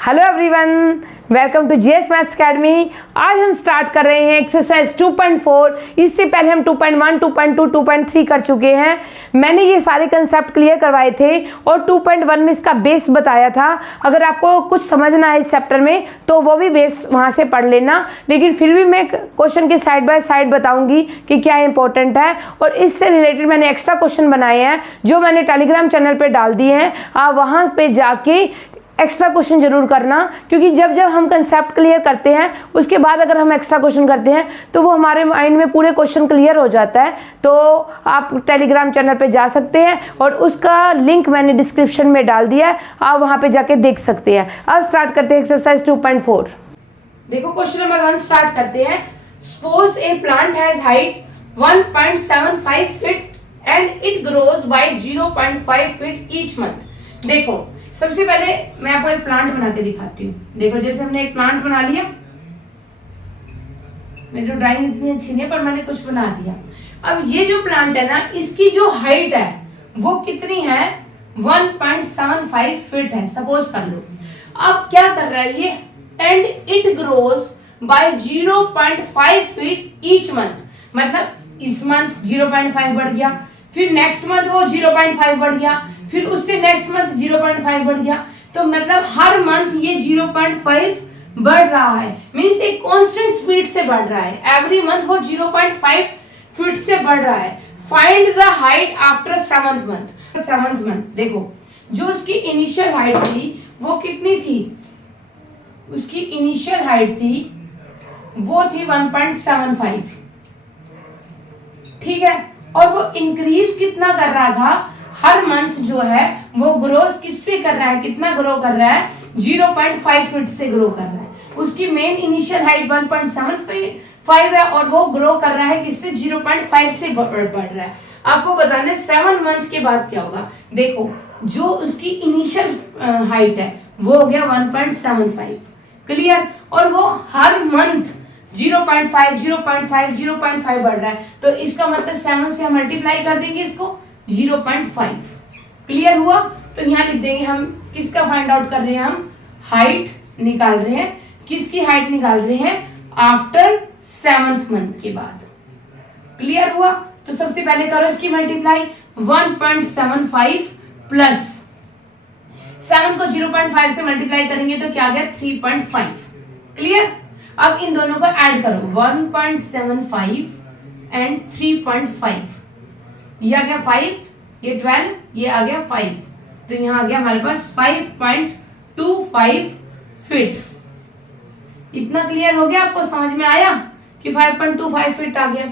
Hello everyone, welcome to GS maths academy. आज हम start कर रहे हैं एक्सरसाइज 2.4। इससे पहले हम 2.1, 2.2, 2.3 कर चुके हैं। मैंने ये सारे कंसेप्ट क्लियर करवाए थे और 2.1 में इसका बेस बताया था। अगर आपको कुछ समझना है इस चैप्टर में तो वो भी बेस वहाँ से पढ़ लेना, लेकिन फिर भी मैं क्वेश्चन के साइड बाय साइड बताऊंगी कि क्या इंपॉर्टेंट है। और इससे रिलेटेड मैंने एक्स्ट्रा क्वेश्चन बनाए हैं जो मैंने टेलीग्राम चैनल पर डाल दिए हैं। आप वहाँ पर जाके एक्स्ट्रा क्वेश्चन जरूर करना, क्योंकि जब जब हम कंसेप्ट क्लियर करते हैं उसके बाद अगर हम एक्स्ट्रा क्वेश्चन करते हैं तो वो हमारे माइंड में पूरे क्वेश्चन क्लियर हो जाता है। तो आप टेलीग्राम चैनल पे जा सकते हैं और उसका लिंक मैंने डिस्क्रिप्शन में डाल दिया है, आप वहाँ पे जाके देख सकते हैं। अब स्टार्ट करते हैं एक्सरसाइज 2.4। देखो क्वेश्चन नंबर 1 स्टार्ट करते हैं। Suppose A plant has height 1.75 feet and it grows bye 0.5 feet each month. देखो सबसे पहले मैं आपको एक प्लांट बना के दिखाती हूँ। देखो जैसे हमने एक प्लांट बना लिया, मेरी तो ड्राइंग इतनी अच्छी नहीं है पर मैंने कुछ बना दिया। अब ये जो प्लांट है ना, इसकी जो हाइट है वो कितनी है, 1.75 फीट है, सपोज कर लो। अब क्या कर रहा है ये, and it grows bye 0.5 feet each month. मतलब इस मंथ 0.5 बढ़ गया, फिर नेक्स्ट मंथ वो 0.5 बढ़ गया, फिर उससे नेक्स्ट मंथ 0.5 बढ़ गया। तो मतलब हर मंथ ये 0.5 बढ़ रहा है, मींस एक कांस्टेंट स्पीड से बढ़ रहा है। एवरी मंथ वो 0.5 फीट से बढ़ रहा है। Find the height after 7th month. 7th month देखो जो उसकी इनिशियल हाइट थी वो कितनी थी, उसकी इनिशियल हाइट थी वो थी 1.75, ठीक है। और वो इंक्रीज कितना कर रहा था, हर मंथ जो है वो ग्रोस किससे कर रहा है, कितना ग्रो कर रहा है, 0.5 फीट से ग्रो कर रहा है। उसकी मेन इनिशियल हाइट 1.75 है और वो ग्रो कर रहा है किससे, 0.5 से बढ़ रहा है। आपको बताना है 7 मंथ के बाद क्या होगा। देखो जो उसकी इनिशियल हाइट है वो हो गया 1.75, क्लियर। और वो हर मंथ 0.5 0.5 0.5 बढ़ रहा है, तो इसका मतलब 7 से हम मल्टीप्लाई कर देंगे इसको 0.5, क्लियर हुआ। तो यहाँ लिख देंगे हम किसका फाइंड आउट कर रहे हैं, हम हाइट निकाल रहे हैं। किसकी हाइट निकाल रहे हैं, आफ्टर 7th मंथ के बाद, क्लियर हुआ। तो सबसे पहले करो इसकी मल्टीप्लाई, 1.75 प्लस 7 को 0.5 से मल्टीप्लाई करेंगे तो क्या आ गया, 3.5, क्लियर। अब इन दोनों को ऐड करो, 1.75 एंड 3.5, ये आ गया 5, ये 12, ये आ गया 5, तो यहाँ आ गया हमारे पास 5.25 फीट। इतना क्लियर हो गया, आपको समझ में आया कि 5.25 फीट आ गया।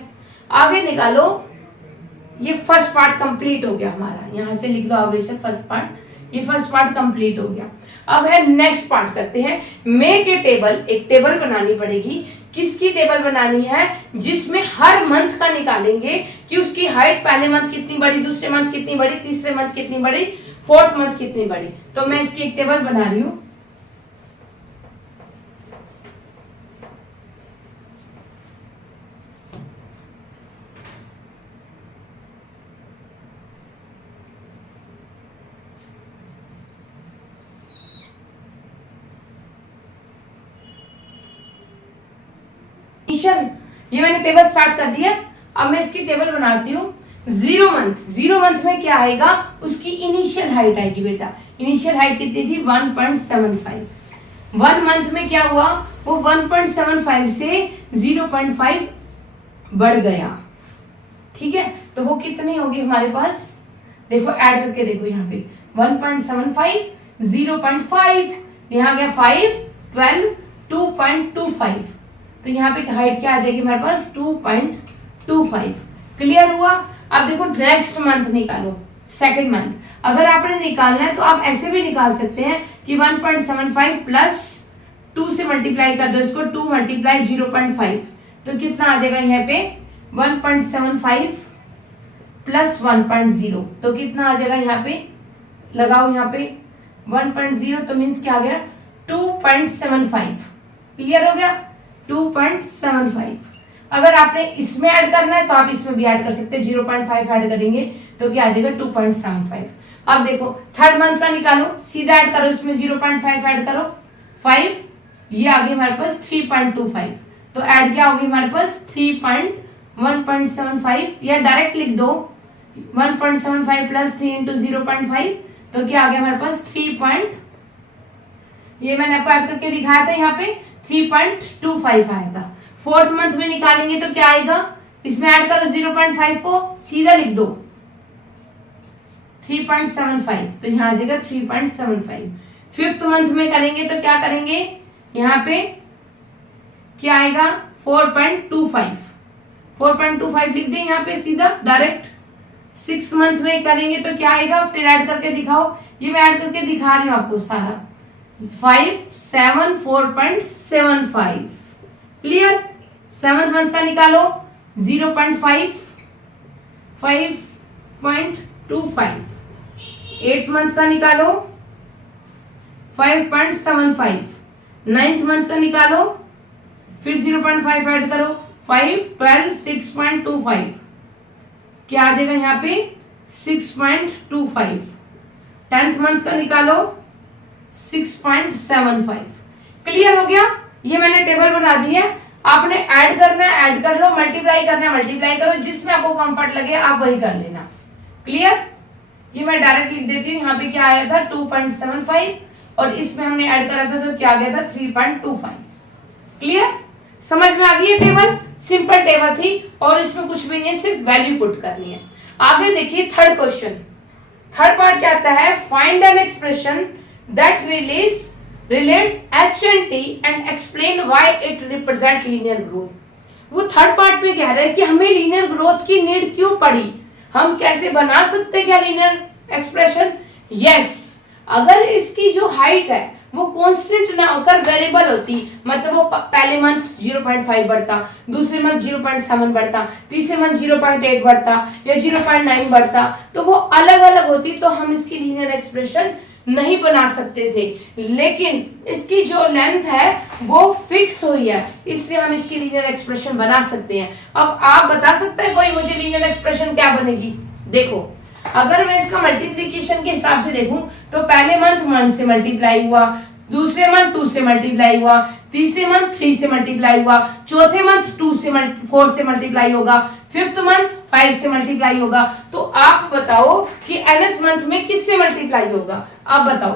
आगे निकालो, ये फर्स्ट पार्ट कंप्लीट हो गया हमारा, यहां से लिख लो आवश्यक फर्स्ट पार्ट, ये फर्स्ट पार्ट कंप्लीट हो गया। अब है नेक्स्ट पार्ट करते हैं। मेक ए टेबल, एक टेबल बनानी पड़ेगी। किसकी टेबल बनानी है, जिसमें हर मंथ का निकालेंगे कि उसकी हाइट पहले मंथ कितनी बढ़ी, दूसरे मंथ कितनी बढ़ी, तीसरे मंथ कितनी बढ़ी, 4th मंथ कितनी बढ़ी। तो मैं इसकी एक टेबल बना रही हूं। ये मैंने टेबल स्टार्ट कर दिया। अब मैं इसकी टेबल बनाती हूँ। 0 मंथ, 0 मंथ में क्या आएगा, उसकी इनिशियल हाइट आएगी बेटा। इनिशियल हाइट कितनी थी, 1.75। 1 मंथ में क्या हुआ, वो 1.75 से 0.5 बढ़ गया, ठीक है। तो वो कितनी होगी हमारे पास, देखो ऐड करके देखो, यहाँ पे 1.75 0.5, यहाँ गया 5 12 2.25, तो यहाँ पे हाइट क्या आ जाएगी हमारे पास, 2.25, क्लियर हुआ। अब देखो नेक्स्ट मंथ निकालो, 2nd मंथ। अगर आपने निकालना है तो आप ऐसे भी निकाल सकते हैं कि 1.75 प्लस 2 से मल्टीप्लाई कर दो इसको, 2 मल्टीप्लाई 0.5, तो कितना आ जाएगा यहाँ पे 1.75 प्लस 1.0, तो कितना आ जाएगा यहाँ पे, लगाओ यहाँ पे 1.0, तो मीन्स क्या आ गया 2.75, क्लियर हो गया 2.75। अगर आपने इसमें ऐड करना है तो आप इसमें भी ऐड कर सकते हैं, 0.5 ऐड करेंगे तो क्या आ जाएगा 2.75। अब देखो 3rd मंथ का निकालो, सीधा ऐड करो, इसमें 0.5 ऐड करो 5, ये आ गई हमारे पास 3.25, तो ऐड क्या होगी हमारे पास 1.75, या डायरेक्ट लिख दो 1.75 प्लस 3 इंटू 0.5, तो क्या आ गया हमारे पास 3. ये मैंने आपको ऐड करके दिखाया था, यहाँ पे 3.25 आया था। फोर्थ मंथ में निकालेंगे तो क्या आएगा, इसमें ऐड करो 0.5 को, सीधा लिख दो 3.75, तो यहाँ आ जाएगा 3.75। फिफ्थ मंथ में करेंगे तो क्या करेंगे, यहाँ पे क्या आएगा 4.25 लिख दें यहाँ पे सीधा डायरेक्ट। सिक्स मंथ में करेंगे तो क्या आएगा, फिर ऐड करके दिखाओ, ये मैं ऐड करके दिखा रही हूँ आपको सारा। 5, 7, 4.75, क्लियर। सेवंथ मंथ का निकालो 0.5, 5.25। एट मंथ का निकालो 5.75। नाइन्थ मंथ का निकालो, फिर 0.5 ऐड करो, 5, 12, 6.25, क्या आ जाएगा यहाँ पे 6.25। टेंथ मंथ का निकालो 6.75। क्लियर हो गया, ये मैंने टेबल बना दी है, आपने ऐड करना है ऐड कर लो, मल्टीप्लाई करना है मल्टीप्लाई करो, जिसमें आपको कंफर्ट लगे आप वही कर लेना। क्लियर, ये मैं डायरेक्ट लिख देती हूँ, यहाँ पे क्या आया था 2.75 और इसमें हमने ऐड करा था तो क्या आ गया था 3.25। क्लियर, समझ में आ गई है टेबल, सिंपल टेबल थी और इसमें कुछ भी नहीं है, सिर्फ वैल्यू पुट करनी है। आगे देखिए थर्ड क्वेश्चन, थर्ड पार्ट क्या आता है, find an expression that relates h and t and explain why it represent linear growth। वो थर्ड पार्ट में कह रहा है कि हमें लीनियर ग्रोथ की नीड क्यों पड़ी, हम कैसे बना सकते हैं क्या लीनियर एक्सप्रेशन। यस, अगर इसकी जो हाइट है वो कांस्टेंट ना होकर वेरिएबल होती, मतलब वो पहले मंथ 0.5 बढ़ता, दूसरे मंथ 0.7 बढ़ता, तीसरे मंथ 0.8 बढ़ता या 0.9 बढ़ता, तो वो अलग अलग होती तो हम इसकी लीनियर एक्सप्रेशन नहीं बना सकते थे। लेकिन इसकी जो लेंथ है वो फिक्स हुई है, इसलिए हम इसकी लीनियर एक्सप्रेशन बना सकते हैं। अब आप बता सकते हैं कोई मुझे लीनियर एक्सप्रेशन क्या बनेगी। देखो, अगर मैं इसका मल्टीप्लिकेशन के हिसाब से देखूं तो पहले मंथ 1 से मल्टीप्लाई हुआ, दूसरे मंथ 2 से मल्टीप्लाई हुआ, तीसरे मंथ 3 से मल्टीप्लाई हुआ, चौथे मंथ 4 से मल्टीप्लाई होगा, फिफ्थ मंथ 5 से मल्टीप्लाई होगा। तो आप बताओ कि nth मंथ में किससे मल्टीप्लाई होगा, आप बताओ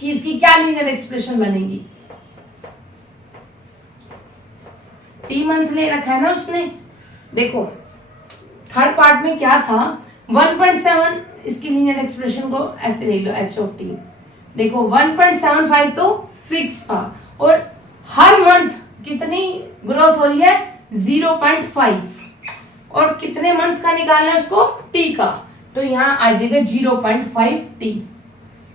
कि इसकी क्या लीनियर एक्सप्रेशन बनेगी। टी मंथ ले रखा है ना उसने। देखो थर्ड पार्ट में क्या था, 1.7, इसकी लीनियर एक्सप्रेशन को ऐसे ले लो h ऑफ टी। देखो 1.75 तो फिक्स था और हर मंथ कितनी ग्रोथ हो रही है 0.5, और कितने मंथ का निकालना है उसको टी का, तो यहाँ आ जाएगा 0.5 टी।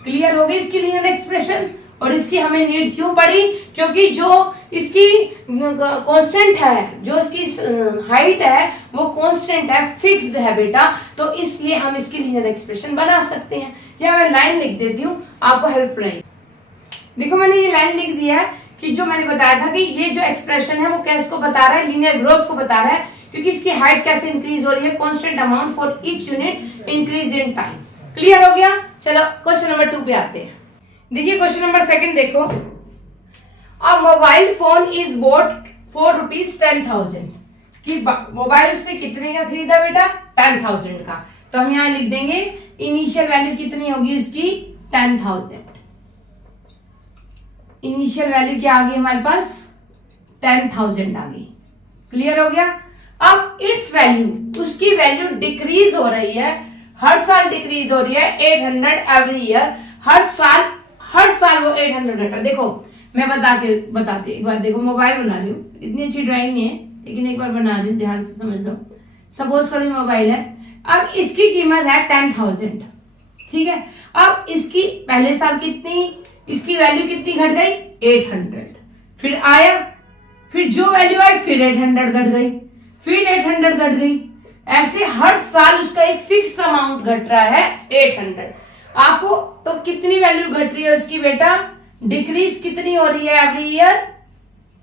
क्लियर हो गई इसकी लीनियर एक्सप्रेशन। और इसकी हमें नीड क्यों पड़ी, क्योंकि जो इसकी कांस्टेंट है, जो इसकी हाइट है वो कांस्टेंट है, फिक्स्ड है बेटा, तो इसलिए हम इसकी लीनियर एक्सप्रेशन बना सकते हैं। या मैं लाइन लिख देती हूँ, आपको हेल्प रहेगी। देखो मैंने ये लाइन लिख दिया है कि जो मैंने बताया था कि ये जो एक्सप्रेशन है वो कैसे को बता रहा है, लीनियर ग्रोथ को बता रहा है, क्योंकि इसकी हाइट कैसे इंक्रीज हो रही है, constant amount for each unit increase in time. Clear हो गया। चलो क्वेश्चन नंबर 2 पे आते हैं। देखिए क्वेश्चन नंबर 2 देखो, अ mobile phone is bought for ₹10,000 कि मोबाइल उसने कितने का खरीदा बेटा 10,000 का, तो हम यहाँ लिख देंगे इनिशियल वैल्यू कितनी होगी उसकी 10,000। इनिशियल वैल्यू क्या आ गई हमारे पास 10,000 आ गई। क्लियर हो गया। अब इट्स वैल्यू, उसकी वैल्यू डिक्रीज हो रही है, हर साल डिक्रीज हो रही है 800 एवरी ईयर, हर साल वो 800 घटा। देखो मैं बताती हूँ एक बार, देखो मोबाइल बना रही हूँ, इतनी अच्छी ड्राइंग नहीं है लेकिन एक बार बना रही हूँ, ध्यान से समझ लो। सपोज करो मोबाइल है, अब इसकी कीमत है 10,000, ठीक है। अब इसकी पहले साल कितनी, इसकी वैल्यू कितनी घट गई 800, फिर आया, फिर जो वैल्यू आई फिर 800 घट गई, फिर 800 घट गई, ऐसे हर साल उसका एक फिक्स्ड अमाउंट घट रहा है 800। आपको तो कितनी वैल्यू घट रही है उसकी बेटा, डिक्रीज कितनी हो रही है एवरी ईयर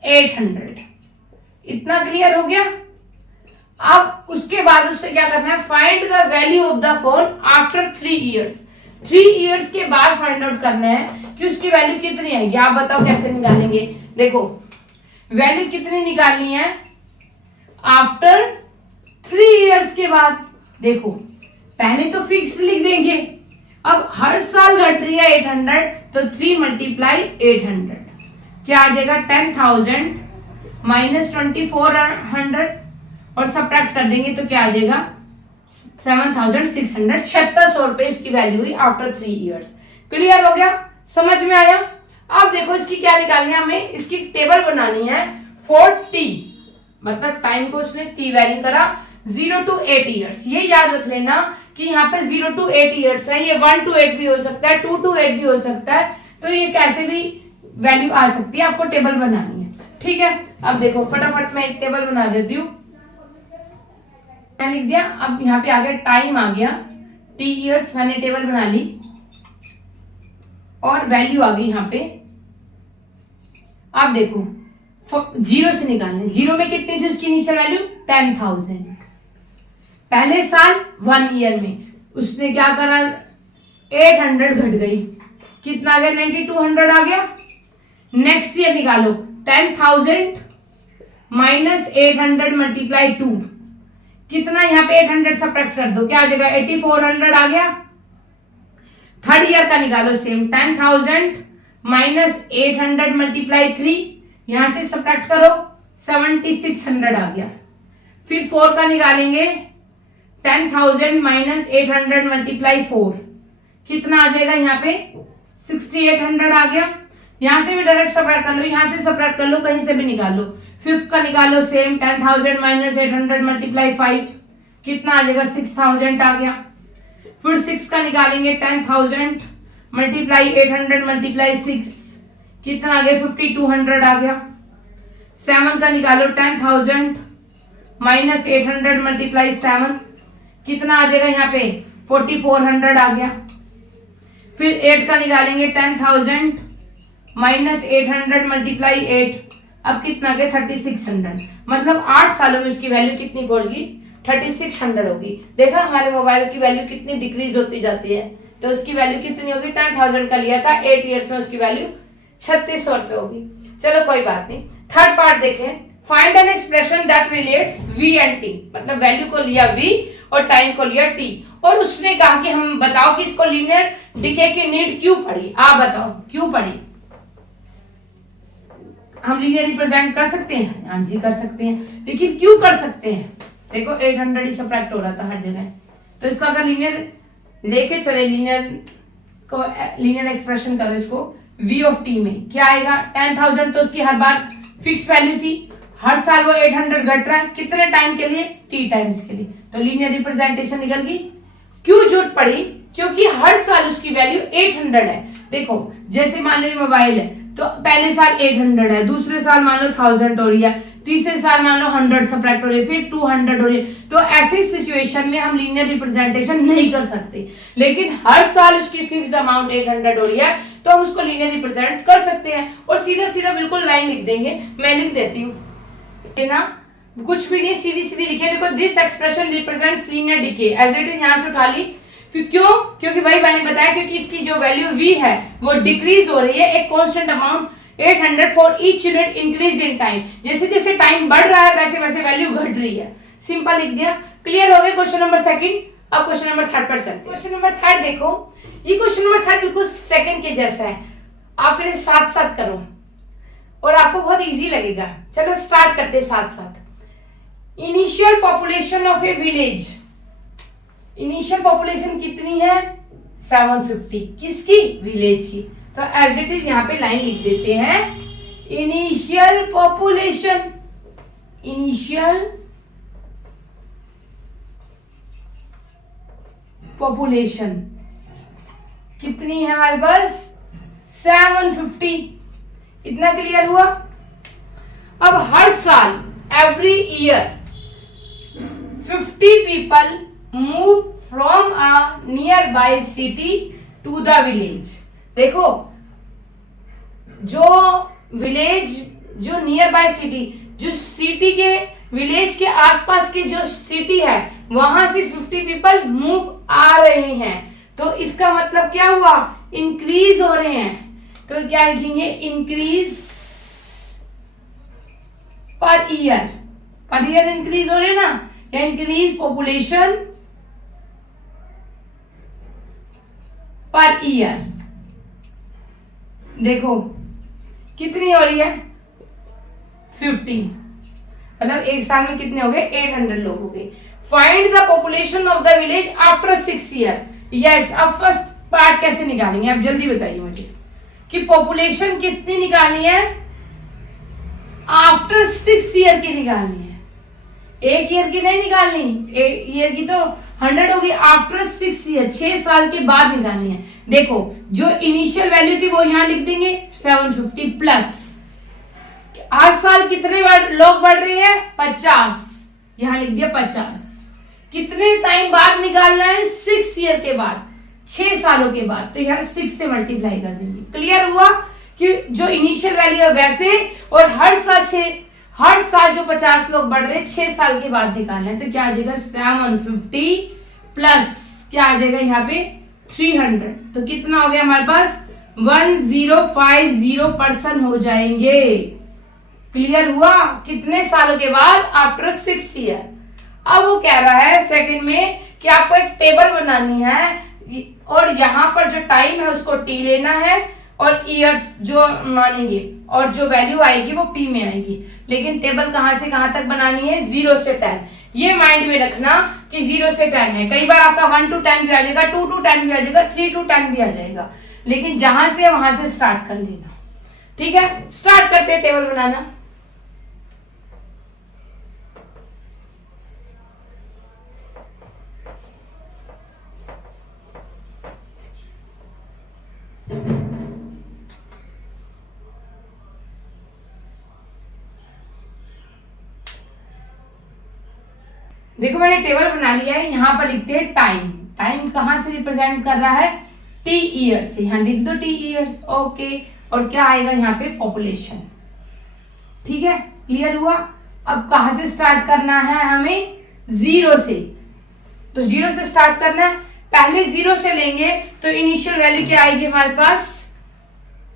800। इतना क्लियर हो गया। अब उसके बाद उससे क्या करना है, find the value of the phone after 3 years. 3 years के बाद फाइंड आउट करना है कि उसकी वैल्यू कितनी आएगी। आप बताओ कैसे निकालेंगे। देखो वैल्यू कितनी निकालनी है आफ्टर 3 इयर्स के बाद। देखो पहले तो फिक्स लिख देंगे, अब हर साल घट रही है 800, तो 3 मल्टीप्लाई 800 क्या आ जाएगा 10,000 माइनस 2400 और सब्ट्रैक्ट कर देंगे तो क्या आ जाएगा 7,600। 7600 रुपए इसकी वैल्यू हुई आफ्टर 3 इयर्स। क्लियर हो गया, समझ में आया। अब देखो इसकी क्या निकालनी है, हमें इसकी टेबल बनानी है फॉर टी, मतलब टाइम को उसने टी वैरी करा 0 to 8 इयर्स। ये याद रख लेना कि यहाँ पे 0 to 8 इयर्स है, ये 1 to 8 भी हो सकता है, 2 to 8 भी हो सकता है, तो ये कैसे भी वैल्यू आ सकती है, आपको टेबल बनानी है। ठीक है, अब देखो फटाफट मैं एक टेबल बना देती हूँ। मैंने लिख दिया, अब यहाँ पे आ गया टाइम आ गया टी इयर्स, मैंने टेबल बना ली और वैल्यू आ गई यहाँ पे। अब देखो 0 से निकालना, 0 में कितनी थी उसकी इनिशियल वैल्यू 10,000। पहले साल 1 ईयर में उसने क्या करा 800 घट गई, कितना आ गया 9200 आ गया। नेक्स्ट ईयर निकालो 10,000 माइनस 800 मल्टीप्लाई 2, कितना यहाँ पे 800 सब्ट्रैक्ट कर दो क्या आ जाएगा 8400 आ गया। थर्ड ईयर का निकालो सेम 10,000 माइनस 800 मल्टीप्लाई 3, यहां से सब्ट्रैक्ट करो 7600 आ गया। फिर 4 का निकालेंगे 10,000 माइनस 800 मल्टीप्लाई 4, कितना आ जाएगा यहाँ पे 6800 आ गया। यहां से भी डायरेक्ट सब्ट्रैक्ट कर लो, यहां से सब्ट्रैक्ट कर लो, कहीं से भी निकाल लो। फिफ्थ का निकालो सेम 10,000 माइनस 800 मल्टीप्लाई 5, कितना आ जाएगा 6000 आ गया। फिर 6 का निकालेंगे 10,000 मल्टीप्लाई 800 मल्टीप्लाई 6, कितना आ गया 5200 आ गया। 7 का निकालो 10,000 माइनस 800 मल्टीप्लाई 7, कितना आ जाएगा यहाँ पे 4400 आ गया। फिर 8 का निकालेंगे 10,000 माइनस 800 मल्टीप्लाई 8, अब कितना गया 3600। मतलब 8 सालों में उसकी वैल्यू कितनी होगी 3600 होगी। देखा हमारे मोबाइल की वैल्यू कितनी डिक्रीज होती जाती है, तो उसकी वैल्यू कितनी होगी 10,000 का लिया था 8 इयर्स में उसकी वैल्यू 3600 रुपए होगी। चलो कोई बात नहीं। थर्ड पार्ट देखें, find an expression that relates v and t, मतलब वैल्यू को लिया v और टाइम को लिया t, और उसने कहा कि हम बताओ कि इसको लीनियर डिके की नीड क्यों पड़ी। आप बताओ क्यों पड़ी। हम लीनियर रिप्रेजेंट कर सकते हैं, हाँ जी कर सकते हैं, लेकिन क्यों कर सकते हैं। देखो 800 ही सब्ट्रैक्ट हो रहा था हर जगह, तो इसका अगर लीनियर लेके चले, लीनियर एक्सप्रेशन करो इसको v ऑफ t में, क्या आएगा 10,000 तो उसकी हर बार फिक्स वैल्यू थी, हर साल वो 800 घट रहा है, कितने टाइम के लिए t टाइम्स के लिए, तो लीनियर रिप्रेजेंटेशन निकल गई। क्यों जरूरत पड़ी, क्योंकि हर साल उसकी वैल्यू 800 है। देखो जैसे मान लो मोबाइल है, तो पहले साल 800 है, दूसरे साल मान लो 1000 हो रही है, तीसरे साल मान लो 100 सब्ट्रैक्ट हो रही है, फिर 200 हो रही है, तो ऐसी सिचुएशन में हम लीनियर रिप्रेजेंटेशन नहीं कर सकते। लेकिन हर साल उसकी फिक्स्ड अमाउंट 800 हो रही है, तो हम उसको लीनियर रिप्रेजेंट कर सकते हैं, और सीधा सीधा बिल्कुल लाइन लिख देंगे। मैं लिख देती हूँ ना, कुछ भी नहीं, सीधी सीधी लिखे। देखो this expression represents linear decay, as it is यहां से उठा ली। फिर क्यों, क्योंकि वही मैंने बताया, क्योंकि इसकी जो वैल्यू v है वो डिक्रीज हो रही है एक constant amount 800 for each unit increase in time. जैसे जैसे टाइम बढ़ रहा है वैसे वैसे वैल्यू घट रही है। सिंपल लिख दिया। क्लियर हो गया क्वेश्चन नंबर सेकंड। अब क्वेश्चन नंबर थर्ड पर चलते हैं। क्वेश्चन नंबर थर्ड देखो, ये क्वेश्चन नंबर थर्ड बिल्कुल सेकंड के जैसा है, आप मेरे साथ साथ करो और आपको बहुत इजी लगेगा। चलो स्टार्ट करते हैं साथ साथ। Initial population of A village, initial population कितनी है 750, किसकी, विलेज की। तो एज इट इज यहाँ पे लाइन लिख देते हैं, इनिशियल पॉपुलेशन, इनिशियल पॉपुलेशन कितनी है हमारे पास 750। इतना क्लियर हुआ। अब हर साल every year 50 people move from a nearby city to the village. देखो जो विलेज, जो नियर बाय सिटी, जो सिटी के विलेज के आसपास की जो सिटी है वहां से 50 पीपल मूव आ रहे हैं, तो इसका मतलब क्या हुआ, इंक्रीज हो रहे हैं। तो क्या लिखेंगे, इंक्रीज पर ईयर इंक्रीज हो रहे ना, या इंक्रीज पॉपुलेशन पर ईयर। देखो कितनी हो रही है, 50, मतलब एक साल में कितने हो गए, 800 लोग हो गए। Find the population of the village after 6 year. Yes, अब फर्स्ट पार्ट कैसे निकालेंगे, आप जल्दी बताइए मुझे कि पॉपुलेशन कितनी निकालनी है, आफ्टर 6 ईयर की निकालनी है, 1 ईयर की नहीं निकालनी, 1 ईयर की तो 100 होगी, आफ्टर 6 ईयर 6 साल के बाद निकालनी है। देखो जो इनिशियल वैल्यू थी वो यहां लिख देंगे 750 प्लस, हर साल कितने लोग बढ़ रहे हैं, 50, यहां लिख दिया 50। कितने टाइम बाद निकालना है, 6 ईयर के बाद, 6 सालों के बाद, तो यहां 6 से मल्टीप्लाई कर देंगे। क्लियर हुआ कि जो इनिशियल वैल्यू है वैसे, और हर साल जो 50 लोग बढ़ रहे हैं 6 साल के बाद निकालना है, तो क्या आ जाएगा 750 प्लस क्या आ जाएगा यहाँ पे 300, तो कितना हो गया हमारे पास 1050 पर्सन हो जाएंगे। क्लियर हुआ, कितने सालों के बाद, आफ्टर 6 ईयर। अब वो कह रहा है सेकंड में कि आपको एक टेबल बनानी है और यहाँ पर जो टाइम है उसको टी लेना है और ईयर्स जो मानेंगे और जो वैल्यू आएगी वो पी में आएगी। लेकिन टेबल कहां से कहां तक बनानी है, 0 से 10। ये माइंड में रखना कि 0 से 10 है। कई बार आपका 1 to 10 भी आ जाएगा, 2 to 10 भी आ जाएगा, 3 to 10 भी आ जाएगा, लेकिन जहां से वहां से स्टार्ट कर लेना। ठीक है, स्टार्ट करते हैं टेबल बनाना। देखो मैंने टेबल बना लिया है, यहां पर लिखते हैं टाइम। टाइम कहां से रिप्रेजेंट कर रहा है, टी ईयर से, यहां लिख दो टी ईयर्स, ओके। और क्या आएगा यहाँ पे, पॉपुलेशन। ठीक है, क्लियर हुआ। अब कहां से स्टार्ट करना है हमें, 0 से, तो 0 से स्टार्ट करना है। पहले 0 से लेंगे तो इनिशियल वैल्यू क्या आएगी हमारे पास,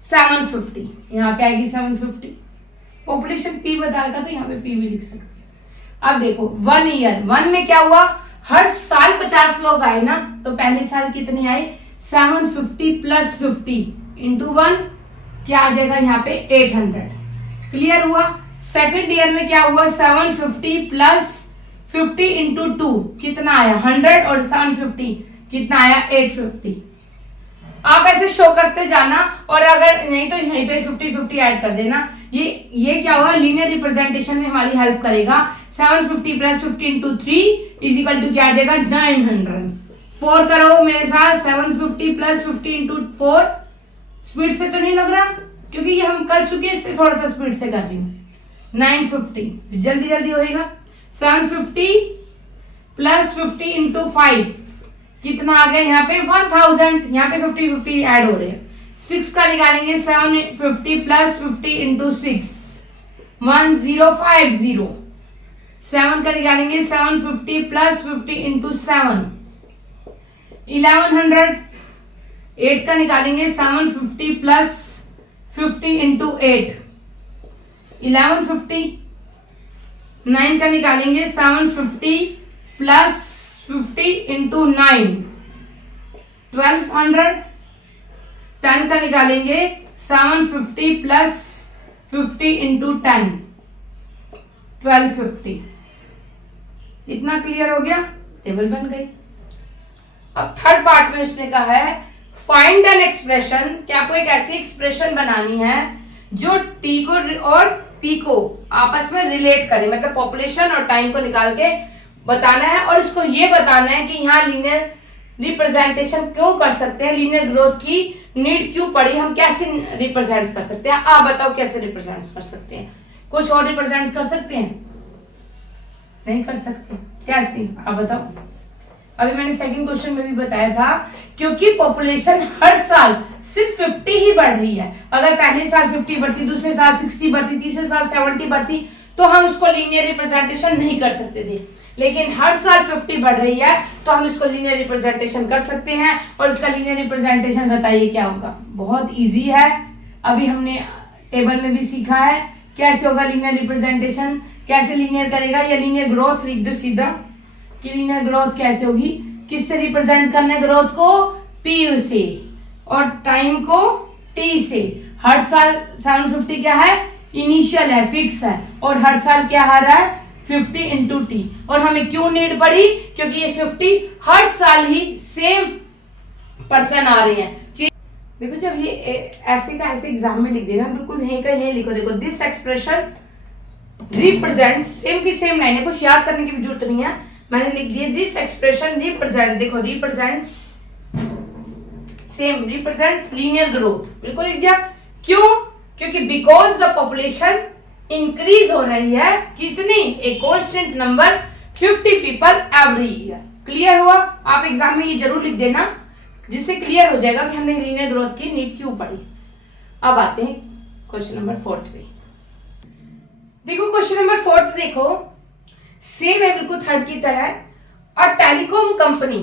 750, यहाँ पे आएगी 750। पॉपुलेशन पी बता रहा था तो यहाँ पे पी भी लिख सकते हैं। अब देखो 1 ईयर, 1 में क्या हुआ, हर साल 50 लोग आए ना, तो पहले साल कितने आए, 750 प्लस 50 इंटू 1 क्या आ जाएगा यहाँ पे 800। क्लियर हुआ। सेकंड ईयर में क्या हुआ, 750 प्लस 50 इंटू 2 कितना आया 100, और 750 कितना आया 850। आप ऐसे शो करते जाना, और अगर नहीं तो यहीं पे 50-50 ऐड कर देना। ये क्या हुआ, लीनियर रिप्रेजेंटेशन में हमारी हेल्प करेगा। 750 plus 50 into 3 is equal to क्या आ जाएगा 900। 4 करो मेरे साथ, 750 प्लस 50 इंटू 4। स्पीड से तो नहीं लग रहा, क्योंकि ये हम कर चुके हैं, इसलिए थोड़ा सा स्पीड से कर रही हूँ। 950 जल्दी जल्दी होएगा। 750 प्लस 50 इंटू 5 कितना आ गया यहाँ पे 1000। यहाँ पे 50-50 ऐड हो रहे हैं। 6 का निकालेंगे, 750 प्लस 50 इंटू 6 1050। 7 का निकालेंगे, 750 प्लस 50 इंटू 7 1100। 8 का निकालेंगे, 750 प्लस 50 इंटू 8 1150। 9 का निकालेंगे, 750 प्लस 50 इंटू 9 1200। 10 का निकालेंगे, 750 प्लस 50 इंटू 10 1250। इतना क्लियर हो गया, टेबल बन गई। अब थर्ड पार्ट में उसने कहा है फाइंड एन एक्सप्रेशन, कि आपको एक ऐसी एक्सप्रेशन बनानी है जो टी को और पी को आपस में रिलेट करे, मतलब पॉपुलेशन और टाइम को निकाल के बताना है, और उसको ये बताना है कि यहाँ लीनियर रिप्रेजेंटेशन क्यों कर सकते हैं, लीनियर ग्रोथ की नीड क्यों पड़ी, हम कैसे रिप्रेजेंट कर सकते हैं। आप बताओ कैसे रिप्रेजेंट कर सकते हैं, कुछ और रिप्रेजेंट कर सकते हैं, नहीं कर सकते, कैसे आप बताओ। अभी मैंने सेकंड क्वेश्चन में भी बताया था, क्योंकि पॉपुलेशन हर साल सिर्फ 50 ही बढ़ रही है। अगर पहले साल 50 बढ़ती, दूसरे साल 60 बढ़ती, तीसरे साल 70 बढ़ती, तो हम उसको लीनियर रिप्रेजेंटेशन नहीं कर सकते थे। लेकिन हर साल 50 बढ़ रही है तो हम इसको लीनियर रिप्रेजेंटेशन कर सकते हैं। और इसका लीनियर रिप्रेजेंटेशन बताइए क्या होगा, बहुत इजी है। अभी हमने टेबल में भी सीखा है कैसे होगा लीनियर रिप्रेजेंटेशन, कैसे लीनियर करेगा, या लीनियर ग्रोथ लिख दो सीधा कि लीनियर ग्रोथ कैसे होगी, किससे रिप्रेजेंट करना है ग्रोथ को, पी से, और टाइम को टी से। हर साल 750 क्या है, इनिशियल है, फिक्स है, और हर साल क्या आ रहा है 50 इंटू टी। और हमें क्यों नीड पड़ी, क्योंकि ये 50 हर साल ही सेम पर्सन आ रहे हैं। देखो जब ये ऐसे का ऐसे एग्जाम में लिख देना, बिल्कुल यहीं का यहीं लिखो, देखो दिस एक्सप्रेशन रिप्रेजेंट, सेम की सेम लाइन है, कुछ याद करने की भी जरूरत नहीं है, मैंने लिख दिया दिस एक्सप्रेशन रिप्रेजेंट, देखो represents same, represents linear growth, बिल्कुल लिख दिया। क्यों, क्योंकि बिकॉज द पॉपुलेशन इंक्रीज हो रही है, कितनी, a constant number 50 people every year. Clear हुआ, आप एग्जाम में ये जरूर लिख देना, जिससे क्लियर हो जाएगा कि हमने लीनियर ग्रोथ की नीड क्यों पढ़ी। अब आते हैं क्वेश्चन नंबर 4 पे। देखो क्वेश्चन नंबर 4 देखो, सेम है बिल्कुल थर्ड की तरह। A telecom company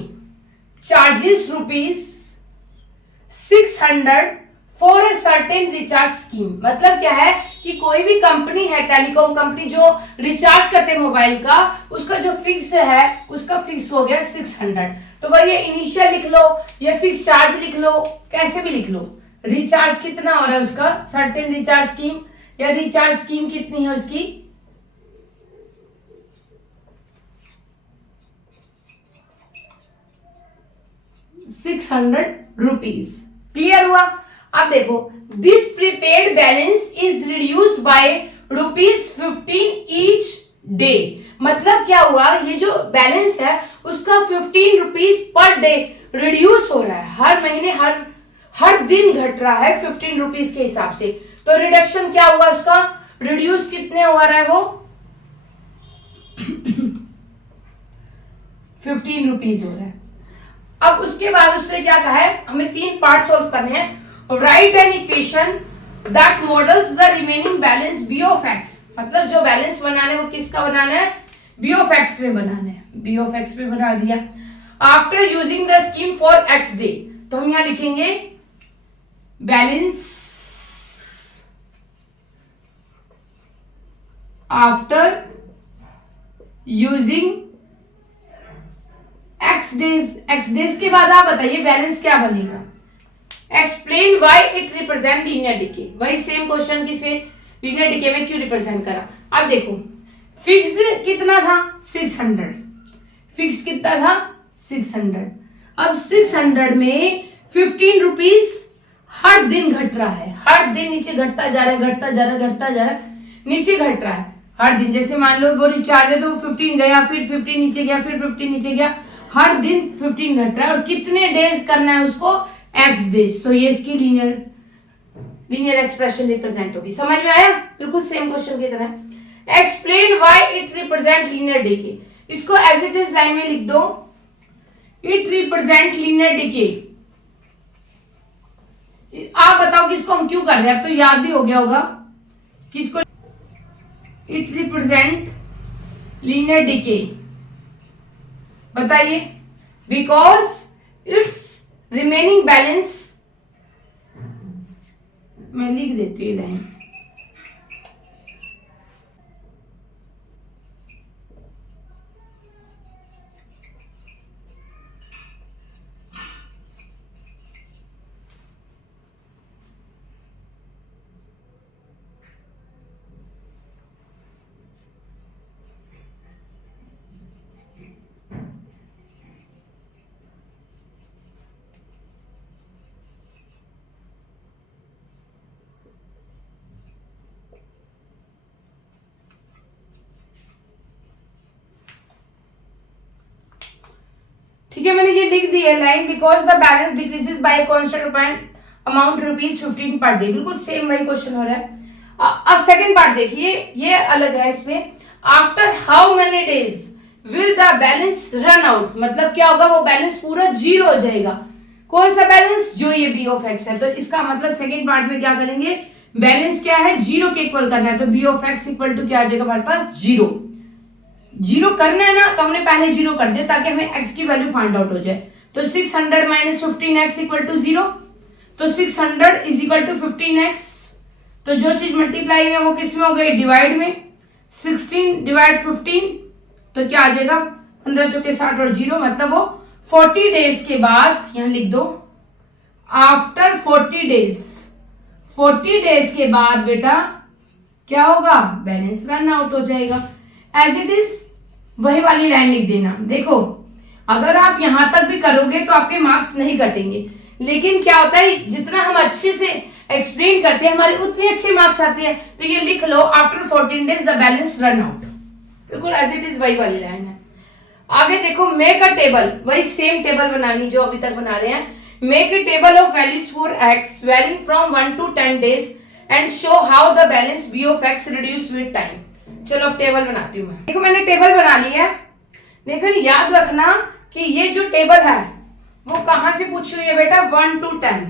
charges ₹600 for a certain recharge scheme. मतलब क्या है कि कोई भी कंपनी है, टेलीकॉम कंपनी जो रिचार्ज करते हैं मोबाइल का, उसका जो फिक्स है, उसका फिक्स हो गया 600। तो वही इनिशियल लिख लो या फिक्स चार्ज लिख लो, कैसे भी लिख लो। रिचार्ज कितना हो रहा है उसका, सर्टेन रिचार्ज स्कीम, या रिचार्ज स्कीम कितनी है उसकी, ₹600। क्लियर हुआ। अब देखो this prepaid balance is reduced by ₹15 each day. मतलब क्या हुआ, ये जो बैलेंस है उसका ₹15 पर डे रिड्यूस हो रहा है, हर महीने हर दिन घट रहा है ₹15 के हिसाब से। तो रिडक्शन क्या हुआ उसका, रिड्यूस कितने हो रहा है वो ₹15 हो रहा है। अब उसके बाद उसने क्या कहा है, हमें 3 पार्ट सॉल्व करने हैं। Write an equation that models the remaining balance B of X. मतलब जो बैलेंस बनाना है वो किसका बनाना है, बी ऑफ एक्स में बनाना है, बी ऑफ एक्स में बना दिया। After using the scheme for x day, तो हम यहां लिखेंगे balance after using x days के बाद आप बताइए बैलेंस क्या बनेगा। Explain why it represent linear decay. वही सेम क्वेश्चन किसे लीनियर डिके में क्यों रिप्रेजेंट करा। अब देखो फिक्स्ड कितना था 600, फिक्स्ड कितना था 600। अब 600 में ₹15 हर दिन घट रहा है, हर दिन नीचे घटता जा रहा है, घटता जा रहा है, घटता जा रहा है, नीचे घट रहा है हर दिन। जैसे मान लो वो रिचार्ज है तो 15 गया, फिर 15 नीचे गया, फिर 15 नीचे गया, हर दिन 15 घट रहा है। और कितने डेज करना है उसको, एक्स डेज। तो ये इसकी लीनियर एक्सप्रेशन रिप्रेजेंट होगी। समझ में आया, बिल्कुल सेम क्वेश्चन की तरह। Explain why it represent linear decay. इसको एज इट इज लाइन में लिख दो, इट रिप्रेजेंट लीनियर डिके। आप बताओ कि इसको हम क्यों कर रहे हैं, अब तो याद भी हो गया होगा किसको, इट रिप्रेजेंट लीनियर डिके। बताइए, बिकॉज इट्स रिमेनिंग बैलेंस, मैं लिख देती हूँ लाइन, ठीक है, मैंने ये लिख दी है line, because the balance decreases by constant amount ₹15 per day. बिल्कुल सेम वही क्वेश्चन हो रहा है। अब सेकंड पार्ट देखिए, ये अलग है इसमें। After how many days will the balance run out. मतलब क्या होगा, वो बैलेंस पूरा जीरो हो जाएगा। कौन सा बैलेंस, जो ये बी ऑफ एक्स है। तो इसका मतलब सेकंड पार्ट में क्या करेंगे, बैलेंस क्या है, जीरो के इक्वल करना है। तो B of X equal to क्या आ जाएगा हमारे पास, जीरो। जीरो करना है ना, तो हमने पहले जीरो कर दिया ताकि हमें x की वैल्यू फाइंड आउट हो जाए। तो 600 - 15x इक्वल टू 0। तो 600 इज इक्वल टू 15x। तो जो चीज मल्टीप्लाई में वो किस में हो गई, डिवाइड में। 16 डिवाइड 15 तो क्या आ जाएगा, 15 चौके 60 और 0, मतलब वो 40 डेज के बाद, यहां लिख दो आफ्टर 40 डेज, 40 डेज के बाद बेटा क्या होगा, बैलेंस रन आउट हो जाएगा। एज इट इज वही वाली लाइन लिख देना। देखो अगर आप यहां तक भी करोगे तो आपके मार्क्स नहीं कटेंगे, लेकिन क्या होता है जितना हम अच्छे से एक्सप्लेन करते हैं हमारे उतने अच्छे मार्क्स आते हैं। तो ये लिख लो after 14 days the balance run out, बिल्कुल एज इट इज वही वाली लाइन है। आगे देखो मेक अ टेबल, वही सेम टेबल बनानी जो अभी तक बना रहे हैं। Make a table of values for x varying from 1 to 10 days and show how the balance B of x reduce with time. चलो अब टेबल बनाती हूँ मैं। देखो मैंने टेबल बना लिया है। देखो याद रखना कि ये जो टेबल है वो कहां से पूछी हुई है बेटा, 1 to 10,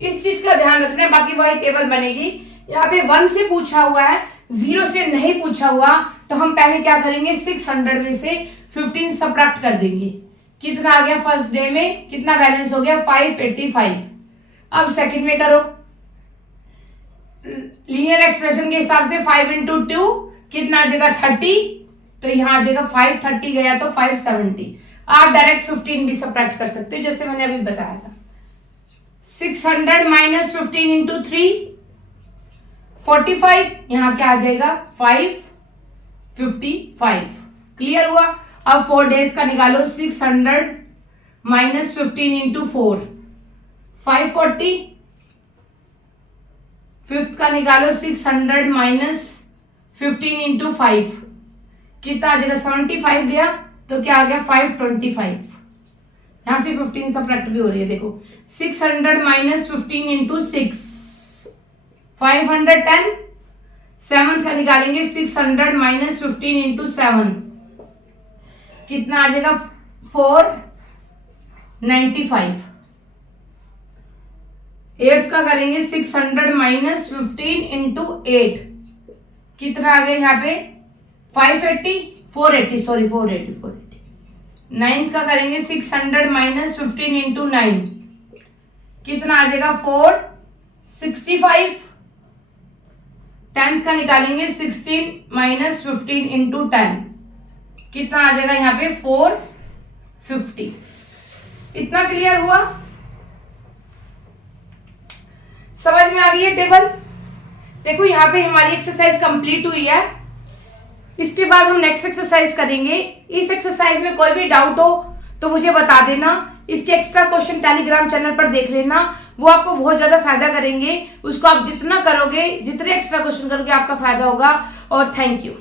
इस चीज का ध्यान रखना है। बाकी वही टेबल बनेगी। यहाँ पे 1 से पूछा हुआ है, 0 से नहीं पूछा हुआ, तो हम पहले क्या करेंगे, 600 में से 15 सबट्रैक्ट कर देंगे। कितना आ गया, फर्स्ट डे में कितना बैलेंस हो गया, 585। अब सेकंड में करो, लीनियर एक्सप्रेशन के हिसाब से 5 into 2 कितना आ जाएगा, 30, तो यहाँ आ जाएगा 530 गया तो 570। आप डायरेक्ट 15 भी सबट्रैक्ट कर सकते हो जैसे मैंने अभी बताया था। 600 माइनस 15 into 3 45, यहाँ क्या आ जाएगा 555। क्लियर हुआ। अब 4 डेज का निकालो, 600 माइनस 15 into 4 540। फिफ्थ का निकालो, 600 माइनस 15 into 5 कितना आ जाएगा, 75 गया तो क्या आ गया 525। यहां से 15 सबट्रैक्ट भी हो रही है। देखो 600 माइनस 15 into 6 510। सेवंथ का निकालेंगे, 600 माइनस 15 into 7 कितना आ जाएगा 495। एट्थ का करेंगे, 600 माइनस 15 into 8 कितना आ गया यहाँ पे 480। नाइन्थ का करेंगे, 600 माइनस 15 into 9 कितना आ जाएगा 465। 10th का निकालेंगे, 16 माइनस 15 into 10 कितना आ जाएगा यहाँ पे 450। इतना क्लियर हुआ, समझ में आ गई है टेबल। देखो यहाँ पे हमारी एक्सरसाइज कंप्लीट हुई है। इसके बाद हम नेक्स्ट एक्सरसाइज करेंगे। इस एक्सरसाइज में कोई भी डाउट हो तो मुझे बता देना। इसके एक्स्ट्रा क्वेश्चन टेलीग्राम चैनल पर देख लेना, वो आपको बहुत ज्यादा फायदा करेंगे। उसको आप जितना करोगे, जितने एक्स्ट्रा क्वेश्चन करोगे आपका फायदा होगा। और थैंक यू।